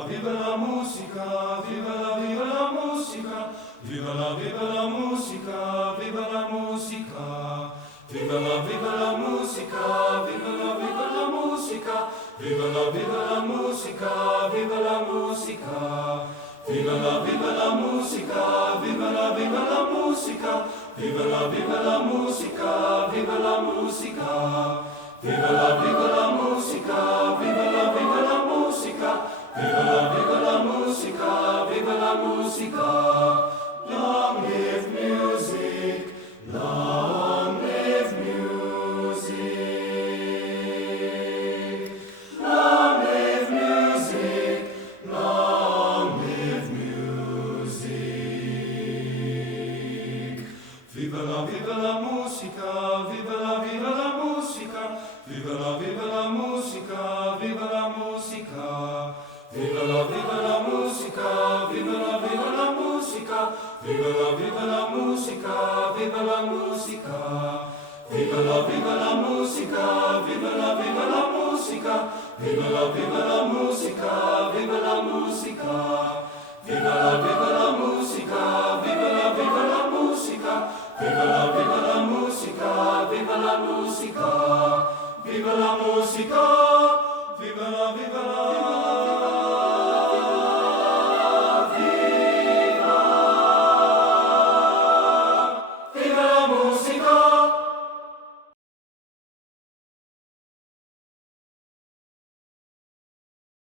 viva la musica, viva la musica, viva la musica, viva la musica, viva la musica, viva la musica, viva la musica, viva la musica, viva la musica, viva la musica, viva la musica, viva la musica. Viva la musica, viva la musica, viva la musica, viva la musica. Long live music, long live music. Long live music, long live music. Viva la musica, viva la musica. Viva la musica, viva la musica, viva la musica, viva la musica, viva la musica, viva la musica, viva la musica, viva la musica, viva la musica.